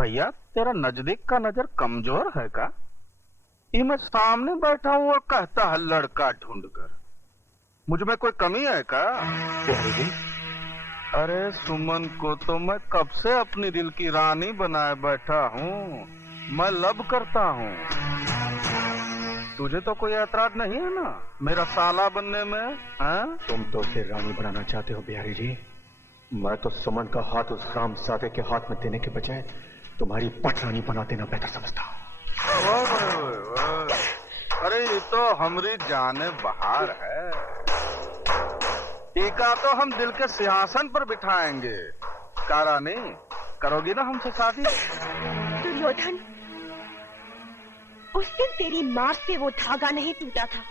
भैया तेरा नजदीक का नजर कमजोर है का? ये मैं सामने बैठा हूँ और कहता है लड़का ढूंढ कर। मुझ में कोई कमी है का? अरे सुमन को तो मैं कब से अपनी दिल की रानी बनाए बैठा हूँ। मैं लब करता हूँ। तुझे तो कोई ऐतराज नहीं है ना मेरा साला बनने में? हाँ? तुम तो उसे रानी बनाना चाहते हो बिहारी जी। मैं तो सुमन का हाथ उस रामजादे के हाथ में देने के बजाय तुम्हारी पटरानी बना देना बेहतर समझता हूँ। अरे ये तो हमारी जाने बहार है। टीका तो हम दिल के सिंहासन पर बिठाएंगे। का रानी करोगी ना हमसे शादी? दुर्योधन, उस दिन तेरी मां से वो धागा नहीं टूटा था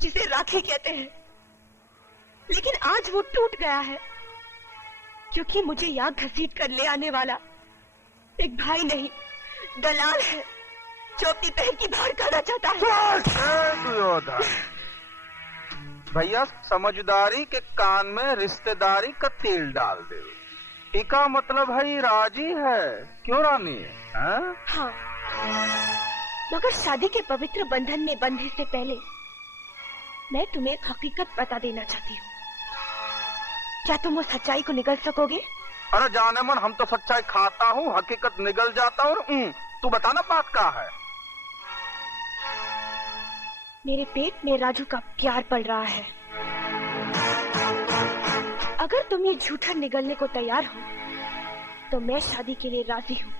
जिसे राखी कहते हैं, लेकिन आज वो टूट गया है क्योंकि मुझे यहाँ घसीट कर ले आने वाला एक भाई नहीं दलाल है जो अपनी बहन की बाहर खाना चाहता है। दुर्योधन भैया समझदारी के कान में रिश्तेदारी का तेल डाल दे। टीका मतलब है राजी है क्यों रानी? हाँ, मगर शादी के पवित्र बंधन में बंधने से पहले मैं तुम्हें एक हकीकत बता देना चाहती हूँ। क्या तुम उस सच्चाई को निगल सकोगे? अरे जाने मन हम तो सच्चाई खाता हूँ, हकीकत निगल जाता हूँ। तू बताना बात क्या है? मेरे पेट में राजू का प्यार पल रहा है। अगर तुम ये झूठा निगलने को तैयार हो तो मैं शादी के लिए राजी हूँ।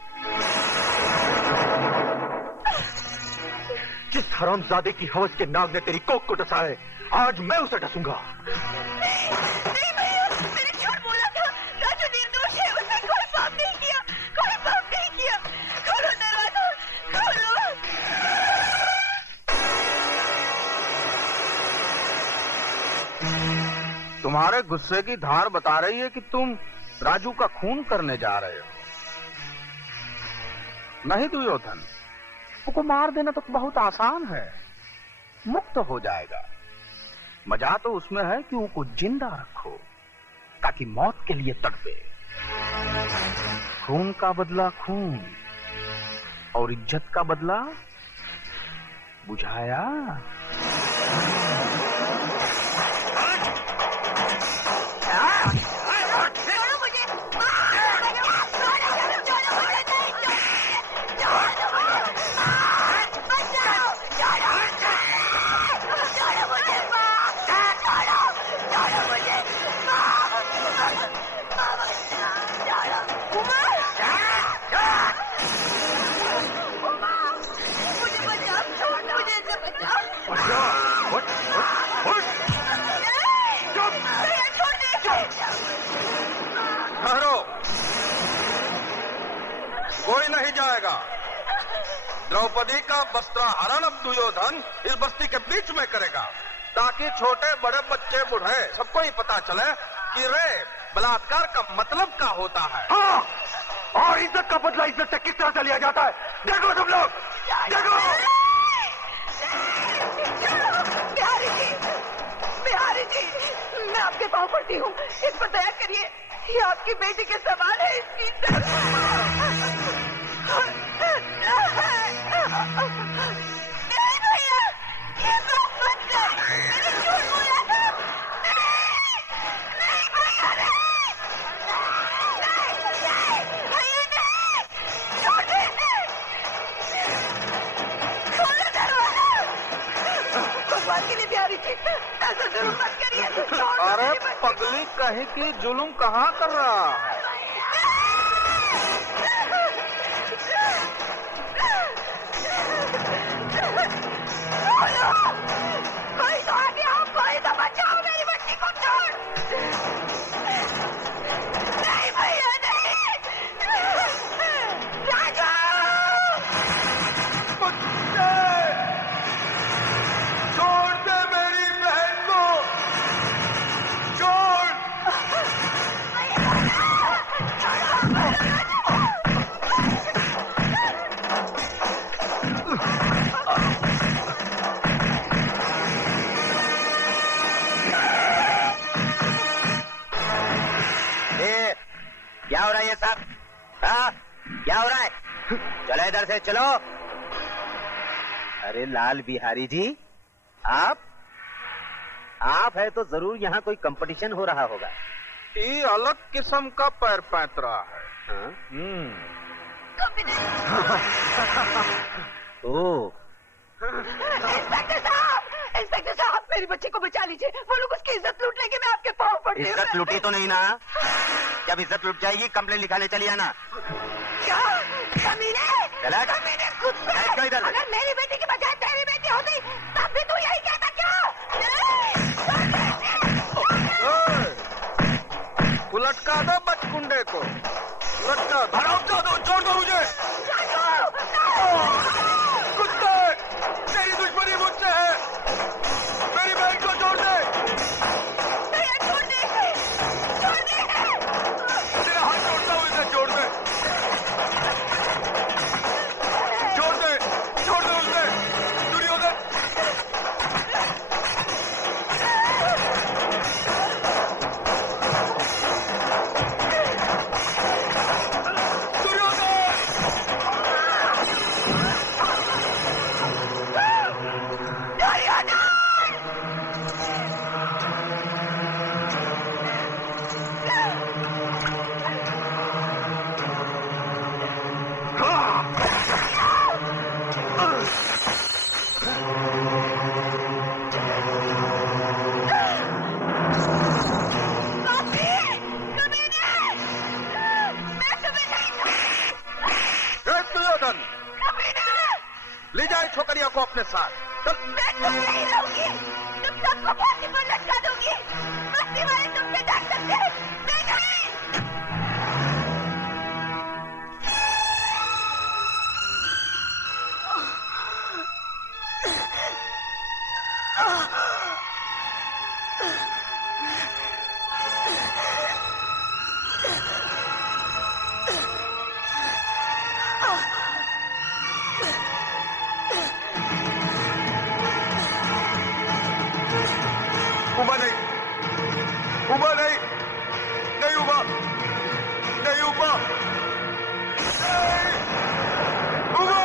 जिस हरामजादे की हवस के नाग ने तेरी कोख को डसा है, आज मैं उसे डसूंगा। नहीं भैया, मैंने झूठ बोला था। राजू निर्दोष है, उसने कोई पाप नहीं किया, कोई पाप नहीं किया। खोलो दरवाजा, खोलो। तुम्हारे गुस्से की धार बता रही है कि तुम राजू का खून करने जा रहे हो। नहीं दुर्योधन, उसको मार देना तो बहुत आसान है, मुक्त हो जाएगा। मजा तो उसमें है कि उसको जिंदा रखो ताकि मौत के लिए तड़पे। खून का बदला खून और इज्जत का बदला बुझाया। कोई नहीं जाएगा। द्रौपदी का वस्त्राहरण अब दुर्योधन इस बस्ती के बीच में करेगा ताकि छोटे बड़े बच्चे बूढ़े सबको ही पता चले कि रे बलात्कार का मतलब क्या होता है। हाँ, और इज्जत का बदला इज्जत से किस तरह से लिया जाता है देखो तुम लोग, देखो। बिहारी जी, मैं आपके पाँव पड़ती हूँ, इस पर दया करिए। ये आपकी बेटी के सवाल है, इसकी नहीं भैया, ये बात मत कर, मैंने झूठ बोला था। नहीं भैया, नहीं भैया, नहीं छोड़िए, खोलो दरवाजा। भगवान के लिए बिहारी जी, ऐसा जरूर मत करिए। अरे पगली कहीं की जुलूम कहाँ कर रहा है? कोई तो आ गया, कोई तो बचाओ मेरी बच्ची को। छोड़। नहीं भैया, नहीं। राजू, छोड़ दे मेरी बहन को, छोड़। क्या हो रहा है ये सब? हाँ? क्या हो रहा है? चलो इधर से चलो। अरे लाल बिहारी जी, आप है तो जरूर यहाँ कोई कंपटीशन हो रहा होगा। ये अलग किस्म का पैर पैतरा है। हाँ? ओ इंस्पेक्टर साहब, मेरी बच्ची को बचा लीजिए। वो लोग उसकी इज्जत लूट लेंगे, मैं आपके पाँव पड़ती हूँ। इज्जत लूटी तो नहीं ना? जब इज्जत लूट जाएगी कंप्लेंट लिखाने चली आना। क्या? कमीने! कमीने कुत्ते! इधर। अगर मेरी बेटी के बजाय तेरी बेटी होती तब भी तू यही कहता क्या? लटका दो बचकुंडे को, लटका दो, छोड़ दो मुझे। कुत्ते, तेरी दुश्मनी मुझसे है, मेरी बहन को छोड़ दे। छोड़ दे। तेरा हाथ छोड़ता हूँ, इसे छोड़ दे। छोड़ दे उसे, दुर्योधन। ले जाए छोकरिया को अपने साथ। मैं तुम नहीं रहूंगी, तुम सबको फांसी पर लटका दूंगी। बस्ती वाले तुम पे डांट सकते हैं, मैं नहीं। उबा नहीं, उबा नहीं, नहीं उबा, नहीं उबा, उबा!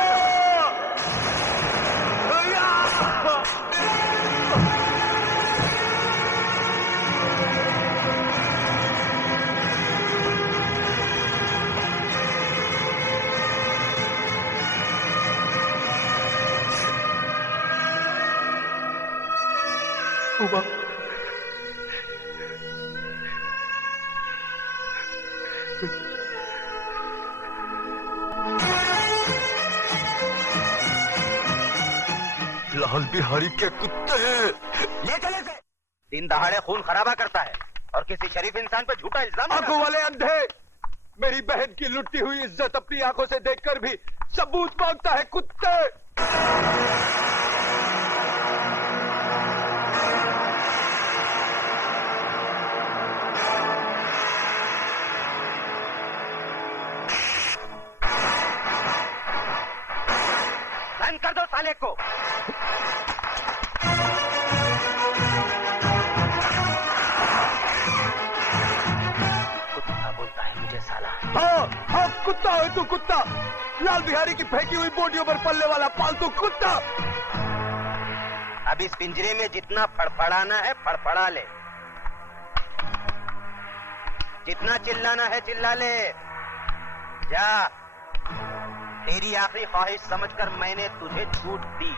उबा, लाल बिहारी के कुत्ते! ले चले से। दिन दहाड़े खून खराबा करता है और किसी शरीफ इंसान पे झूठा इल्जाम। आंखों वाले अंधे, मेरी बहन की लुटी हुई इज्जत अपनी आंखों से देखकर भी सबूत मांगता है कुत्ते। बंद कर दो साले को। कुत्ता बोलता है मुझे साला। हाँ, कुत्ता है तू, कुत्ता। लाल बिहारी की फेंकी हुई बोटियों पर पलने वाला पालतू कुत्ता। अब इस पिंजरे में जितना फड़फड़ाना है फड़फड़ा ले, जितना चिल्लाना है चिल्ला ले। जा, तेरी आखिरी ख्वाहिश समझकर मैंने तुझे छूट दी,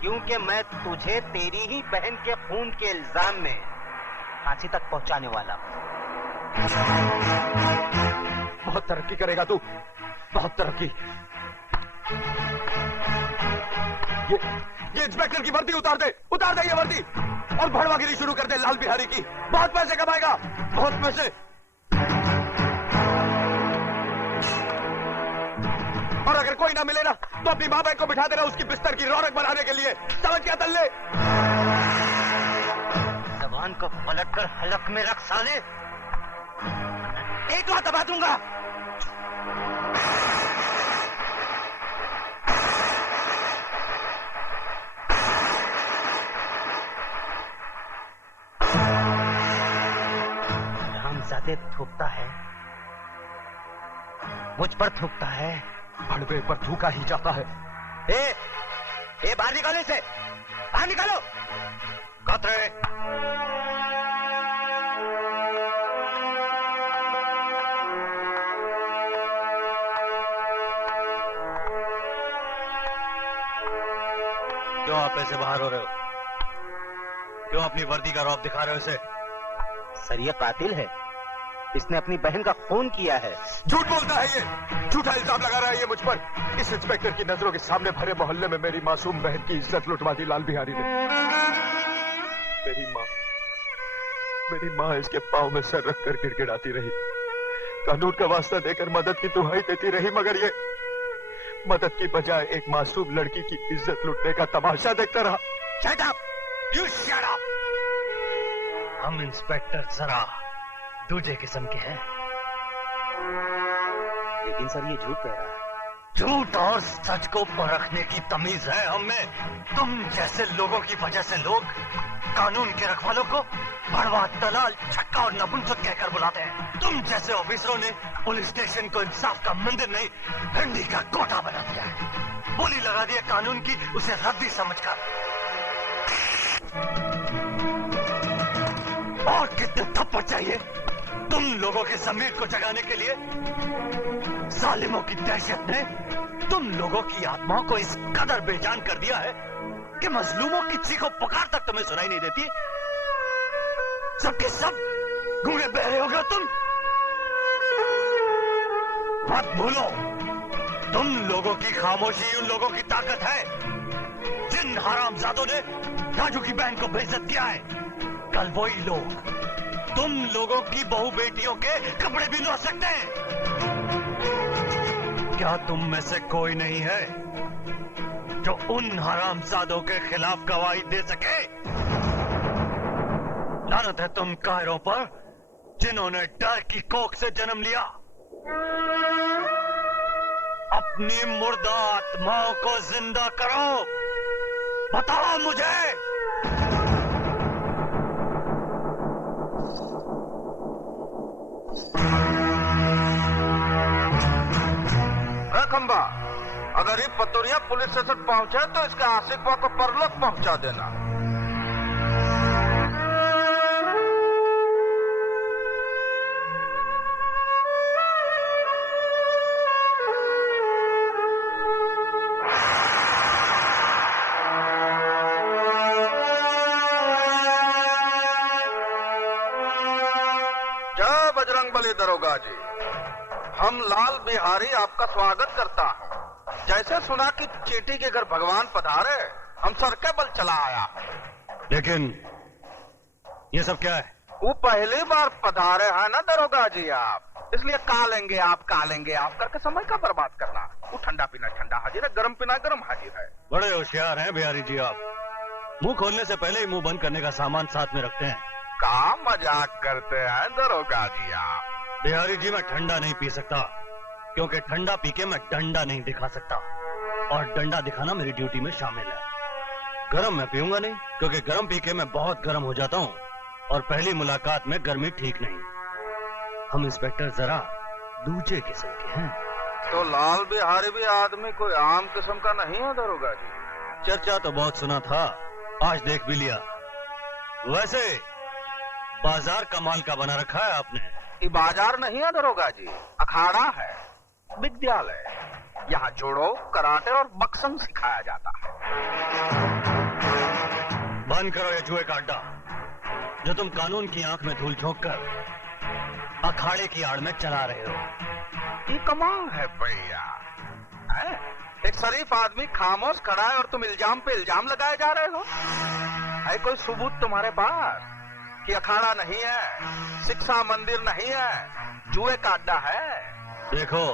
क्योंकि मैं तुझे तेरी ही बहन के खून के इल्जाम में फांसी तक पहुंचाने वाला हूं। बहुत तरक्की करेगा तू, बहुत तरक्की। ये इंस्पेक्टर की वर्दी उतार दे ये वर्दी, और भड़वागिरी शुरू कर दे लाल बिहारी की। बहुत पैसे कमाएगा, बहुत पैसे। और अगर कोई ना मिले ना तो अपनी माँ बहन को बिठा देना उसकी बिस्तर की रौनक बनाने के लिए। समझ क्या तल्ले? जबान को पलटकर हलक में रख साले, एक लात दबा दूंगा। रामजादे थूकता है मुझ पर थूकता है। हड़बे पर थूका ही जाता है। ए बाहर निकालो इसे, बाहर निकालो। कतरे क्यों आप ऐसे बाहर हो रहे हो? क्यों अपनी वर्दी का रौब दिखा रहे हो इसे? सर ये कातिल है, इसने अपनी बहन का खून किया है। झूठ बोलता है ये, झूठा इल्जाम लगा रहा है ये मुझ पर। इस इंस्पेक्टर की नजरों के सामने भरे मोहल्ले में मेरी मासूम बहन की इज्जत लुटवा दी लाल बिहारी ने। मेरी माँ इसके पाँव में सर रखकर गिड़गिड़ाती रही, कानून का वास्ता देकर मदद की दुहाई देती रही, मगर ये मदद की बजाय एक मासूम लड़की की इज्जत लुटने का तमाशा देखता रहा। Shut up! You shut up! हम इंस्पेक्टर जरा दूजे किस्म के हैं। लेकिन सर ये झूठ कह रहा है। झूठ और सच को परखने की तमीज है हमें। तुम जैसे लोगों की वजह से लोग कानून के रखवालों को भड़वा, दलाल, छक्का और नपुंसक कहकर बुलाते हैं। तुम जैसे ऑफिसरों ने पुलिस स्टेशन को इंसाफ का मंदिर नहीं, भिंडी का कोटा बना दिया है। बोली लगा दी है कानून की, उसे रद्दी समझकर। और कितने थप्पड़ चाहिए तुम लोगों के जमीर को जगाने के लिए? जालिमों की दहशत ने तुम लोगों की आत्माओं को इस कदर बेजान कर दिया है कि मजलूमों की चीखों पुकार तक तुम्हें सुनाई नहीं देती। सबके सब गूंगे बहरे हो गए तुम। मत भूलो, तुम लोगों की खामोशी उन लोगों की ताकत है जिन हरामजादों ने राजू की बहन को बेइज्जत किया है। कल वही लोग तुम लोगों की बहू बेटियों के कपड़े भी धो सकते हैं। क्या तुम में से कोई नहीं है जो उन हरामजादों के खिलाफ गवाही दे सके? लानत है तुम कायरों पर जिन्होंने डर की कोख से जन्म लिया। अपनी मुर्दा आत्माओं को जिंदा करो। बताओ मुझे। खंबा, अगर ये पतोरिया पुलिस स्टेशन पहुंचे तो इसके आशिक को परलोक पहुंचा देना। जय बजरंगबली दरोगा जी, हम लाल बिहारी आपका स्वागत करता हूँ। जैसे सुना कि चीटी के घर भगवान पधारे, हम सर के बल चला आया। लेकिन ये सब क्या है? वो पहली बार पधारे हैं ना दरोगा जी आप, इसलिए कालेंगे आप करके समय का बर्बाद करना। वो ठंडा पीना ठंडा हाजिर है, गर्म पीना गर्म हाजिर है। बड़े होशियार हैं बिहारी जी आप। मुंह खोलने से पहले ही मुंह बंद करने का सामान साथ में रखते हैं। का मजाक करते हैं दरोगा जी आप? बिहारी जी मैं ठंडा नहीं पी सकता, क्योंकि ठंडा पी के मैं डंडा नहीं दिखा सकता, और डंडा दिखाना मेरी ड्यूटी में शामिल है। गरम मैं पीऊंगा नहीं, क्योंकि गरम पी के मैं बहुत गर्म हो जाता हूँ, और पहली मुलाकात में गर्मी ठीक नहीं। हम इंस्पेक्टर जरा दूजे किस्म के हैं। तो लाल बिहारी भी आदमी कोई आम किस्म का नहीं है दरोगा जी? चर्चा तो बहुत सुना था, आज देख भी लिया। वैसे बाजार कमाल का बना रखा है आपने। ये बाजार नहीं है दरोगा जी, अखाड़ा है, विद्यालय। यहाँ जोड़ो, कराटे और बक्संग सिखाया जाता है। बंद करो ये जुए का अड्डा, जो तुम कानून की आंख में धूल झोंक कर अखाड़े की आड़ में चला रहे हो। ये कमाल है भैया, एक शरीफ आदमी खामोश खड़ा है और तुम इल्जाम पे इल्जाम लगाए जा रहे हो। है कोई सबूत तुम्हारे पास कि अखाड़ा नहीं है, शिक्षा मंदिर नहीं है, जुए का अड्डा है? देखो,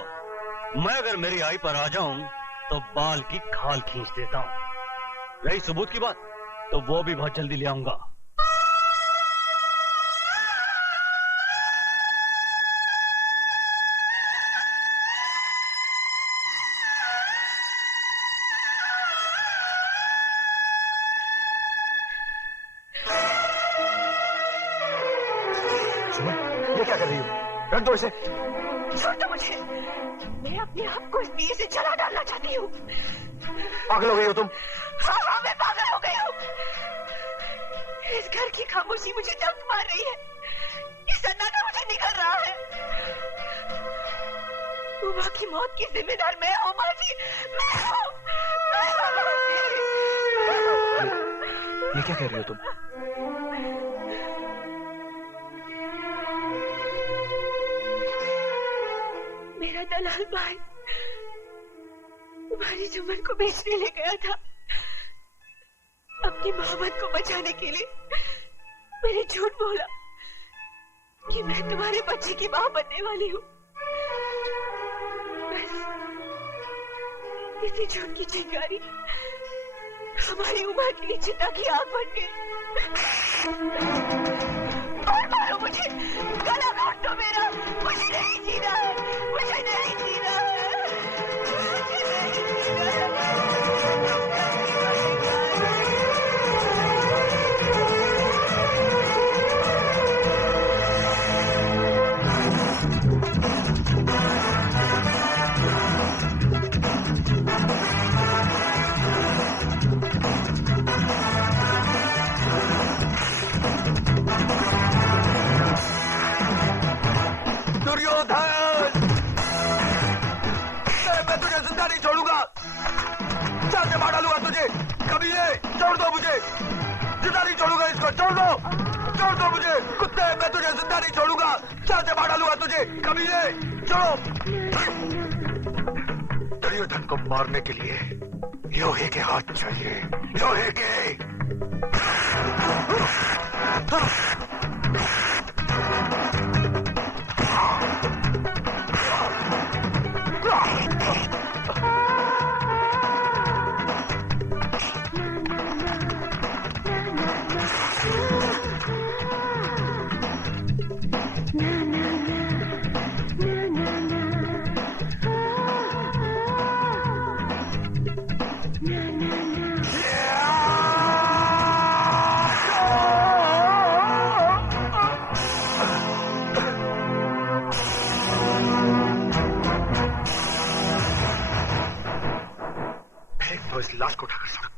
मैं अगर मेरी आई पर आ जाऊं तो बाल की खाल खींच देता हूं। रही सबूत की बात, तो वो भी बहुत जल्दी ले आऊंगा। ये क्या कर रही हो? रख दो इसे। छोड़ दो मुझे। मैं अपने आप को इस दिए से जला डालना चाहती हूँ। पागल हो गई हो तुम? हाँ हाँ, मैं पागल हो गई हूँ। इस घर की खामोशी मुझे जंग मार रही है। ये सन्नाटा मुझे निकल रहा है। उमा की मौत की जिम्मेदार मैं हूँ माँ जी, मैं हूँ। ये क्या कह रही हो तुम? मेरा दलाल भाई तुम्हारी जुम्मन को बेचने ले गया था। अपनी मोहब्बत को बचाने के लिए मैंने झूठ बोला कि मैं तुम्हारे बच्चे की मां बनने वाली हूँ। बस इसी झूठ की चिंगारी हमारी उम्र के लिए चिता की आग बन गई। और मारो मुझे, गला काट दो मेरा। मुझे नहीं जीना है, मुझे नहीं जीना है, मुझे नहीं जीना है। छोड़ दो मुझे कुत्ते, मैं तुझे जिंदा नहीं छोड़ूंगा। चार से मार डालूंगा तुझे, कमीने, छोड़ो। दुर्योधन को मारने के लिए लोहे के हाथ चाहिए, लोहे के। तो इस लाश को उठाकर सड़क